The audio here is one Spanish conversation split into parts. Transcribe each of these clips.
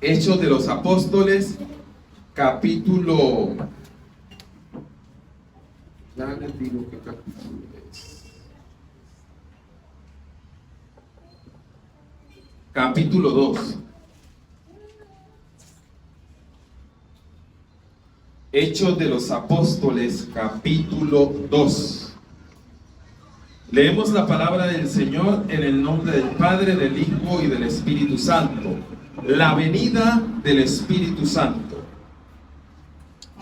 Hechos de los Apóstoles, capítulo... Ya les digo qué capítulo es. Capítulo 2. Hechos de los Apóstoles, capítulo 2. Leemos la palabra del Señor en el nombre del Padre, del Hijo y del Espíritu Santo. La venida del Espíritu Santo.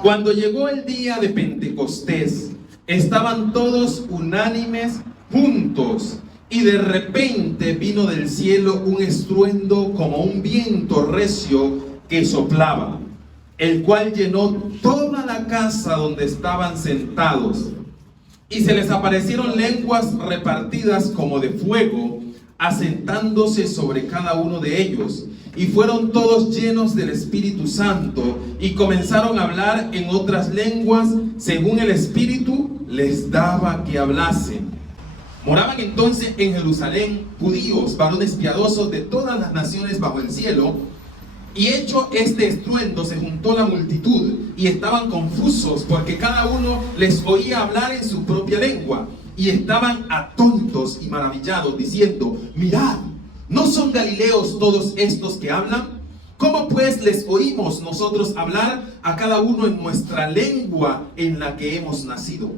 Cuando llegó el día de Pentecostés, estaban todos unánimes juntos, y de repente vino del cielo un estruendo como un viento recio que soplaba, el cual llenó toda la casa donde estaban sentados. Y se les aparecieron lenguas repartidas como de fuego, asentándose sobre cada uno de ellos. Y fueron todos llenos del Espíritu Santo, y comenzaron a hablar en otras lenguas, según el Espíritu les daba que hablasen. Moraban entonces en Jerusalén judíos, varones piadosos de todas las naciones bajo el cielo. Y hecho este estruendo, se juntó la multitud, y estaban confusos, porque cada uno les oía hablar en su propia lengua. Y estaban atónitos y maravillados, diciendo: mirad, ¿no son galileos todos estos que hablan? ¿Cómo pues les oímos nosotros hablar a cada uno en nuestra lengua en la que hemos nacido?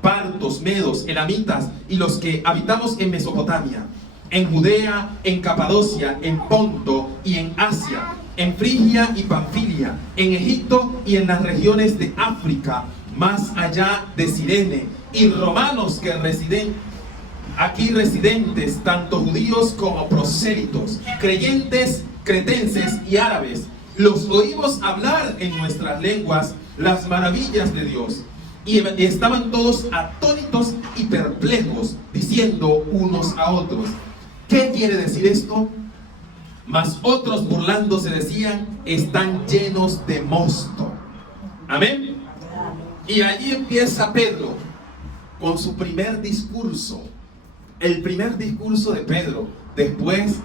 Partos, medos, elamitas, y los que habitamos en Mesopotamia, en Judea, en Capadocia, en Ponto y en Asia, en Frigia y Panfilia, en Egipto y en las regiones de África, más allá de Cirene, y romanos que residen aquí residentes, tanto judíos como prosélitos, creyentes, cretenses y árabes, los oímos hablar en nuestras lenguas las maravillas de Dios. Y estaban todos atónitos y perplejos, diciendo unos a otros: ¿qué quiere decir esto? Mas otros, burlándose, decían: están llenos de mosto. Amén. Y allí empieza Pedro con su primer discurso. El primer discurso de Pedro después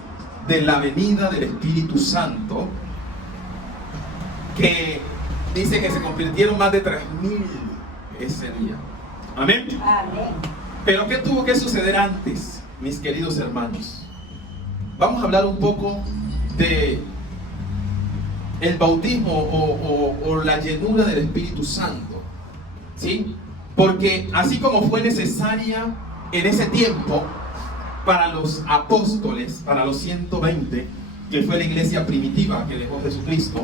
de la venida del Espíritu Santo, que dice que se convirtieron más de 3,000 ese día. Amén. Amén. Pero ¿qué tuvo que suceder antes, mis queridos hermanos? Vamos a hablar un poco de el bautismo o la llenura del Espíritu Santo, ¿sí? Porque así como fue necesaria en ese tiempo para los apóstoles, para los 120, que fue la iglesia primitiva que dejó Jesucristo,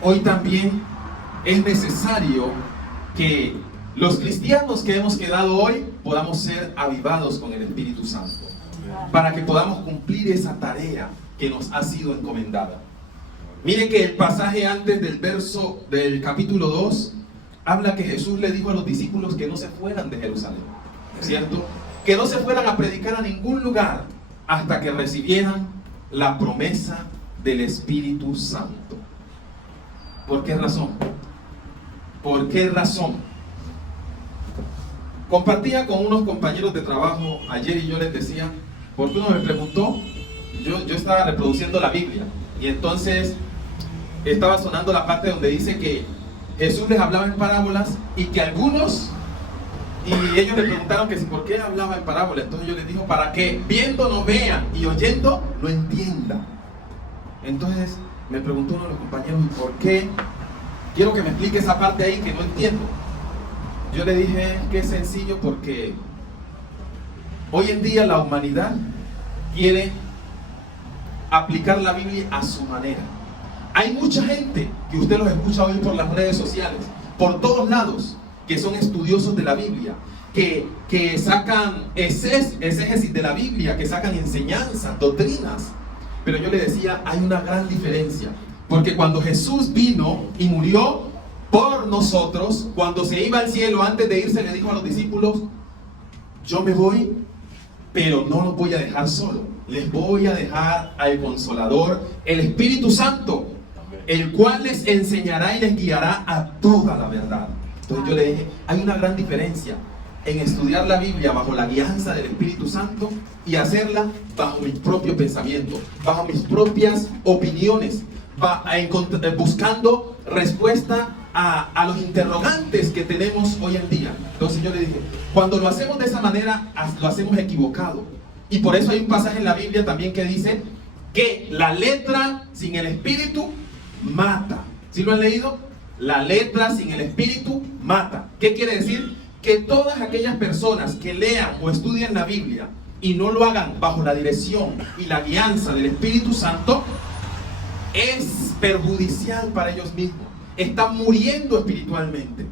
hoy también es necesario que los cristianos que hemos quedado hoy podamos ser avivados con el Espíritu Santo, para que podamos cumplir esa tarea que nos ha sido encomendada. Mire que el pasaje antes del verso del capítulo 2 habla que Jesús le dijo a los discípulos que no se fueran de Jerusalén, ¿cierto? Que no se fueran a predicar a ningún lugar hasta que recibieran la promesa del Espíritu Santo. ¿Por qué razón? ¿Por qué razón? Compartía con unos compañeros de trabajo ayer y yo les decía, porque uno me preguntó, yo estaba reproduciendo la Biblia y entonces estaba sonando la parte donde dice que Jesús les hablaba en parábolas y que algunos, y ellos le preguntaron que si por qué hablaba en parábolas. Entonces yo les digo, para que viendo no vean y oyendo no entiendan. Entonces me preguntó uno de los compañeros, ¿por qué? Quiero que me explique esa parte ahí que no entiendo. Yo le dije que es sencillo, porque hoy en día la humanidad quiere aplicar la Biblia a su manera. Hay mucha gente que usted los escucha hoy por las redes sociales, por todos lados, que son estudiosos de la Biblia, que sacan exégesis de la Biblia, que sacan enseñanzas, doctrinas. Pero yo le decía, hay una gran diferencia, porque cuando Jesús vino y murió por nosotros, cuando se iba al cielo, antes de irse le dijo a los discípulos: yo me voy, pero no los voy a dejar solo, les voy a dejar al Consolador, el Espíritu Santo, el cual les enseñará y les guiará a toda la verdad. Entonces yo le dije, hay una gran diferencia. en estudiar la Biblia bajo la guianza del Espíritu Santo y hacerla bajo mi propio pensamiento, bajo mis propias opiniones, buscando respuesta a los interrogantes que tenemos hoy en día. Entonces yo le dije, cuando lo hacemos de esa manera, lo hacemos equivocado. Y por eso hay un pasaje en la Biblia también que dice que la letra sin el Espíritu mata. ¿Sí lo han leído? La letra sin el Espíritu mata. ¿Qué quiere decir? Que todas aquellas personas que lean o estudien la Biblia y no lo hagan bajo la dirección y la guianza del Espíritu Santo, es perjudicial para ellos mismos. Están muriendo espiritualmente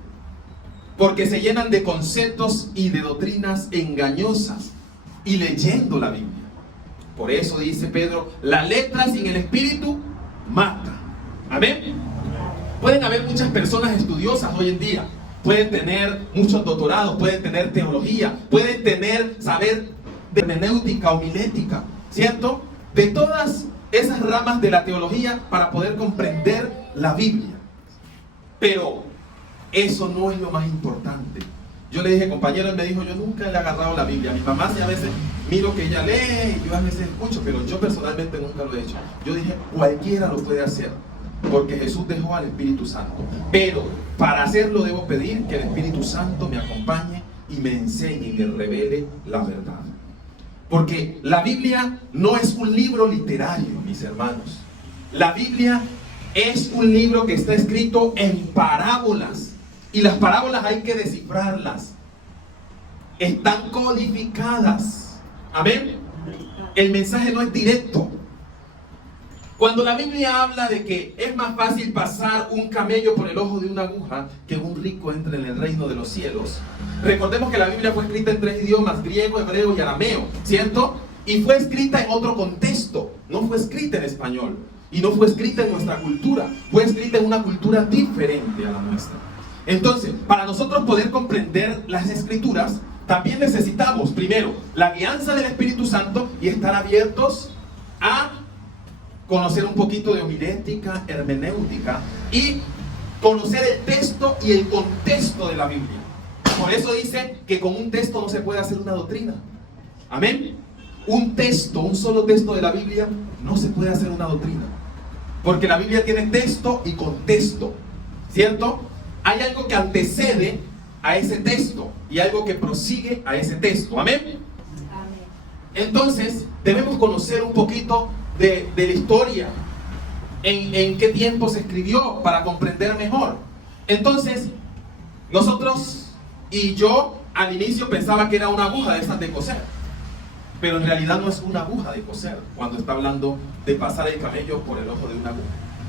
porque se llenan de conceptos y de doctrinas engañosas y leyendo la Biblia. Por eso dice Pedro, la letra sin el Espíritu mata. ¿Amén? Pueden haber muchas personas estudiosas hoy en día, pueden tener muchos doctorados, pueden tener teología, pueden tener saber de hermenéutica, homilética, ¿cierto? De todas esas ramas de la teología para poder comprender la Biblia. Pero eso no es lo más importante. Yo le dije, compañero, él me dijo, yo nunca le he agarrado la Biblia. Mi mamá sí a veces miro que ella lee y yo a veces escucho, pero yo personalmente nunca lo he hecho. Yo dije, cualquiera lo puede hacer, porque Jesús dejó al Espíritu Santo. Pero para hacerlo debo pedir que el Espíritu Santo me acompañe y me enseñe y me revele la verdad. Porque la Biblia no es un libro literario, mis hermanos. La Biblia es un libro que está escrito en parábolas. Y las parábolas hay que descifrarlas. Están codificadas. Amén. El mensaje no es directo. Cuando la Biblia habla de que es más fácil pasar un camello por el ojo de una aguja que un rico entre en el reino de los cielos. Recordemos que la Biblia fue escrita en 3 idiomas, griego, hebreo y arameo, ¿cierto? Y fue escrita en otro contexto, no fue escrita en español. Y no fue escrita en nuestra cultura, fue escrita en una cultura diferente a la nuestra. Entonces, para nosotros poder comprender las Escrituras, también necesitamos, primero, la guianza del Espíritu Santo y estar abiertos a conocer un poquito de homilética, hermenéutica y conocer el texto y el contexto de la Biblia. Por eso dice que con un texto no se puede hacer una doctrina. Amén. Un texto, un solo texto de la Biblia no se puede hacer una doctrina. Porque la Biblia tiene texto y contexto, ¿cierto? Hay algo que antecede a ese texto y algo que prosigue a ese texto. ¿Amén? Amén. Entonces, debemos conocer un poquito de la historia, en qué tiempo se escribió para comprender mejor. Entonces, nosotros y yo al inicio pensaba que era una aguja de esas de coser, pero en realidad no es una aguja de coser cuando está hablando de pasar el camello por el ojo de una aguja.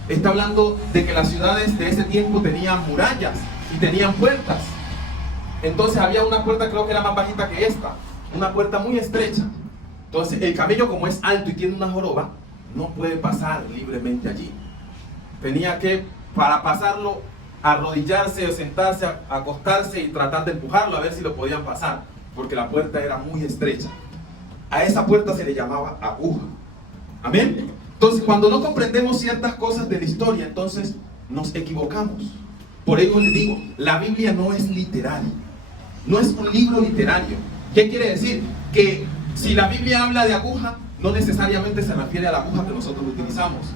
Está hablando de que las ciudades de ese tiempo tenían murallas y tenían puertas. Entonces había una puerta, creo que era más bajita que esta, una puerta muy estrecha. Entonces el camello, como es alto y tiene una joroba, no puede pasar libremente allí. Tenía que, para pasarlo, arrodillarse o sentarse, acostarse y tratar de empujarlo a ver si lo podían pasar, porque la puerta era muy estrecha. A esa puerta se le llamaba aguja. Amén. Entonces, cuando no comprendemos ciertas cosas de la historia, entonces nos equivocamos. Por ello les digo, la Biblia no es literaria, no es un libro literario. ¿Qué quiere decir? Que si la Biblia habla de aguja, no necesariamente se refiere a la aguja que nosotros utilizamos.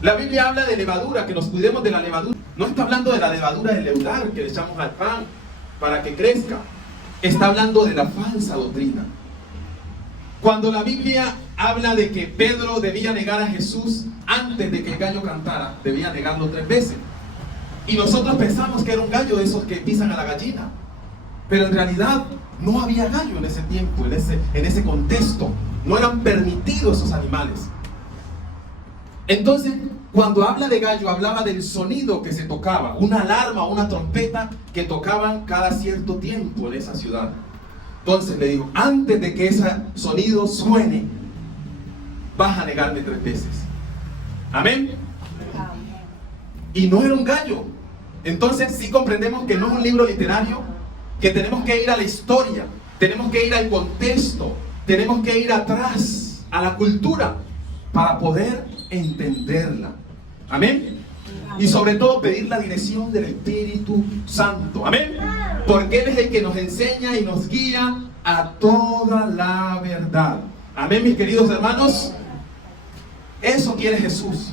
La Biblia habla de levadura, que nos cuidemos de la levadura. No está hablando de la levadura del leudar que le echamos al pan para que crezca. Está hablando de la falsa doctrina. Cuando la Biblia habla de que Pedro debía negar a Jesús antes de que el gallo cantara, debía negarlo 3 veces. Y nosotros pensamos que era un gallo de esos que pisan a la gallina. Pero en realidad no había gallo en ese tiempo, en ese contexto. No eran permitidos esos animales. Entonces, cuando habla de gallo, hablaba del sonido que se tocaba, una alarma o una trompeta que tocaban cada cierto tiempo en esa ciudad. Entonces le digo, antes de que ese sonido suene, vas a negarme 3 veces. Amén. Y no era un gallo. Entonces sí comprendemos que no es un libro literario, que tenemos que ir a la historia, tenemos que ir al contexto, tenemos que ir atrás, a la cultura, para poder entenderla. Amén. Y sobre todo pedir la dirección del Espíritu Santo. Amén. Porque Él es el que nos enseña y nos guía a toda la verdad. Amén, mis queridos hermanos. Eso quiere Jesús.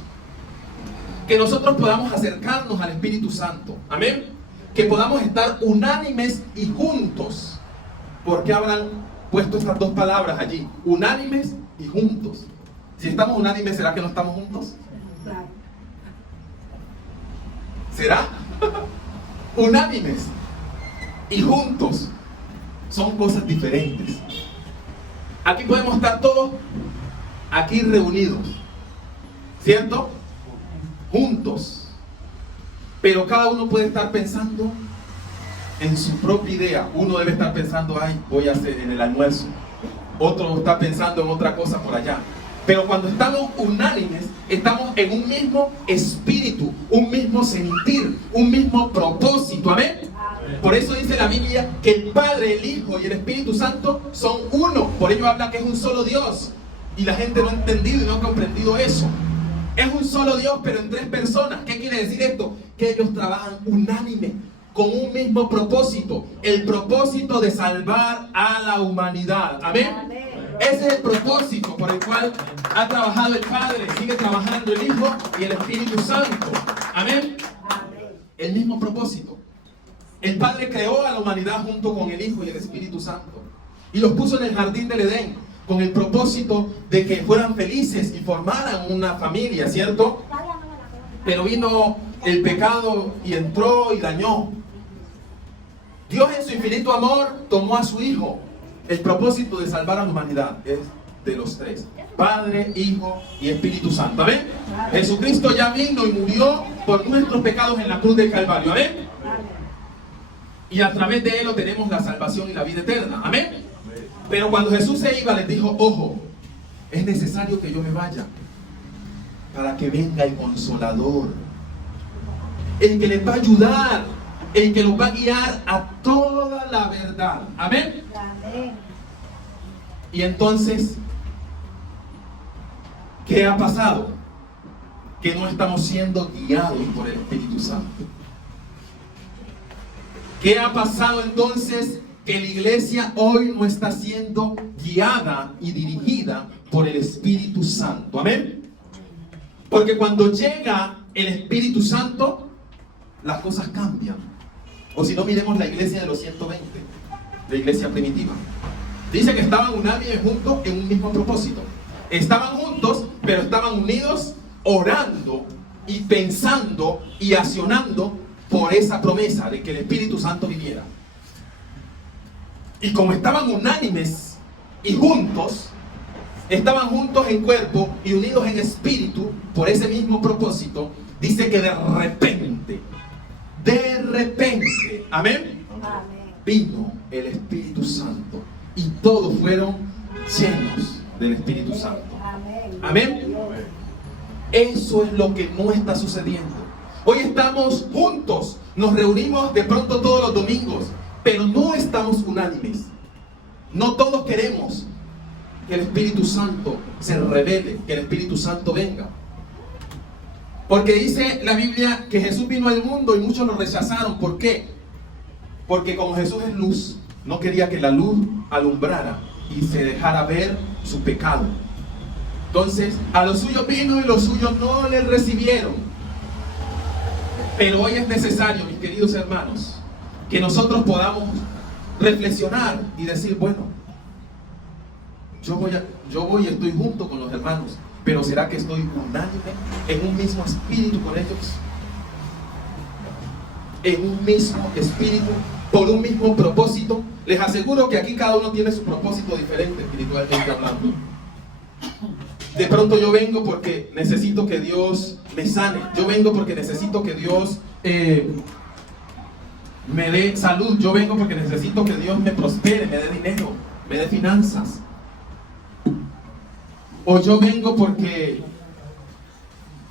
Que nosotros podamos acercarnos al Espíritu Santo. Amén. Que podamos estar unánimes y juntos. ¿Por qué habrán puesto estas dos palabras allí? Unánimes y juntos. Si estamos unánimes, ¿será que no estamos juntos? ¿Será? Unánimes y juntos son cosas diferentes. Aquí podemos estar todos aquí reunidos, ¿cierto? Juntos. Pero cada uno puede estar pensando en su propia idea. Uno debe estar pensando, ay, voy a hacer en el almuerzo. Otro está pensando en otra cosa por allá. Pero cuando estamos unánimes, estamos en un mismo espíritu, un mismo sentir, un mismo propósito. ¿Amén? Por eso dice la Biblia que el Padre, el Hijo y el Espíritu Santo son uno. Por ello habla que es un solo Dios. Y la gente no ha entendido y no ha comprendido eso. Es un solo Dios, pero en tres personas. ¿Qué quiere decir esto? Que ellos trabajan unánime, con un mismo propósito. El propósito de salvar a la humanidad. ¿Amén? Ese es el propósito por el cual ha trabajado el Padre, sigue trabajando el Hijo y el Espíritu Santo. ¿Amén? El mismo propósito. El Padre creó a la humanidad junto con el Hijo y el Espíritu Santo. Y los puso en el jardín del Edén con el propósito de que fueran felices y formaran una familia, ¿cierto? Pero vino el pecado y entró y dañó. Dios en su infinito amor tomó a su Hijo. El propósito de salvar a la humanidad es de los tres: Padre, Hijo y Espíritu Santo. ¿Amén? Jesucristo ya vino y murió por nuestros pecados en la cruz del Calvario. ¿Amén? Y a través de Él tenemos la salvación y la vida eterna. ¿Amén? Pero cuando Jesús se iba, les dijo: ojo, es necesario que yo me vaya para que venga el Consolador, el que les va a ayudar, el que los va a guiar a toda la verdad. ¿Amén? Y entonces, ¿qué ha pasado? Que no estamos siendo guiados por el Espíritu Santo. ¿Qué ha pasado entonces? Que la iglesia hoy no está siendo guiada y dirigida por el Espíritu Santo. ¿Amén? Porque cuando llega el Espíritu Santo, las cosas cambian. O si no, miremos la iglesia de los 120, la iglesia primitiva. Dice que estaban unánimes juntos en un mismo propósito. Estaban juntos, pero estaban unidos orando y pensando y accionando por esa promesa de que el Espíritu Santo viniera. Y como estaban unánimes y juntos, estaban juntos en cuerpo y unidos en espíritu por ese mismo propósito, dice que de repente, amén, vino el Espíritu Santo y todos fueron llenos del Espíritu Santo. Amén. Eso es lo que no está sucediendo. Hoy estamos juntos, nos reunimos de pronto todos los domingos, pero no estamos unánimes. No todos queremos que el Espíritu Santo se revele, que el Espíritu Santo venga. Porque dice la Biblia que Jesús vino al mundo y muchos lo rechazaron. ¿Por qué? Porque como Jesús es luz, no quería que la luz alumbrara y se dejara ver su pecado. Entonces, a los suyos vino y los suyos no le recibieron. Pero hoy es necesario, mis queridos hermanos, que nosotros podamos reflexionar y decir: bueno, yo voy y estoy junto con los hermanos, pero ¿será que estoy unánime en un mismo espíritu con ellos? En un mismo espíritu, por un mismo propósito. Les aseguro que aquí cada uno tiene su propósito diferente, espiritualmente hablando. De pronto yo vengo porque necesito que Dios me sane. Yo vengo porque necesito que Dios me dé salud. Yo vengo porque necesito que Dios me prospere, me dé dinero, me dé finanzas. O yo vengo porque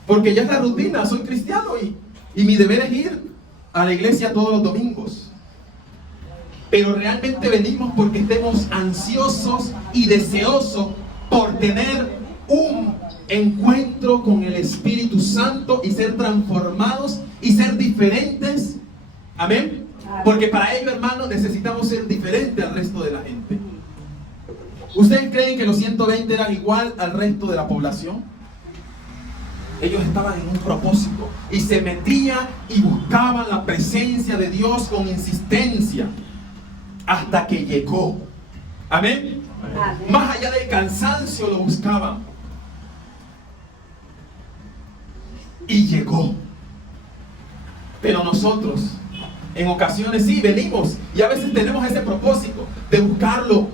ya es la rutina, soy cristiano y mi deber es ir a la iglesia todos los domingos. Pero realmente venimos porque estemos ansiosos y deseosos por tener un encuentro con el Espíritu Santo y ser transformados y ser diferentes. Amén. Porque para ello, hermanos, necesitamos ser diferentes al resto de la gente. ¿Ustedes creen que los 120 eran igual al resto de la población? Ellos estaban en un propósito y se metían y buscaban la presencia de Dios con insistencia hasta que llegó. Amén. Amén. Más allá del cansancio lo buscaban. Y llegó. Pero nosotros, en ocasiones sí venimos y a veces tenemos ese propósito de buscarlo,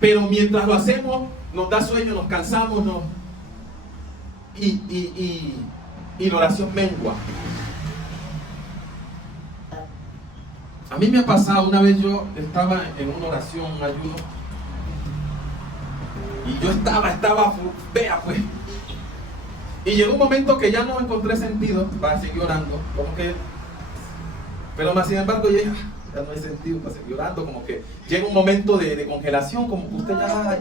pero mientras lo hacemos nos da sueño, nos cansamos, y la oración mengua. A mí me ha pasado, una vez yo estaba en una oración, un ayuno, y yo estaba vea pues, y llegó un momento que ya no encontré sentido para seguir orando, como que, pero más sin embargo ya no hay sentido para seguir orando, como que llega un momento de congelación, como que usted ya,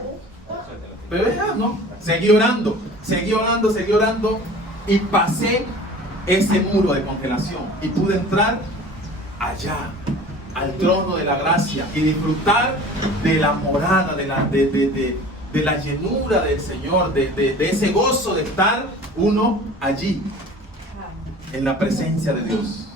pero ya no, seguí orando, y pasé ese muro de congelación y pude entrar allá al trono de la gracia y disfrutar de la morada, de la llenura del Señor, de ese gozo de estar uno allí en la presencia de Dios.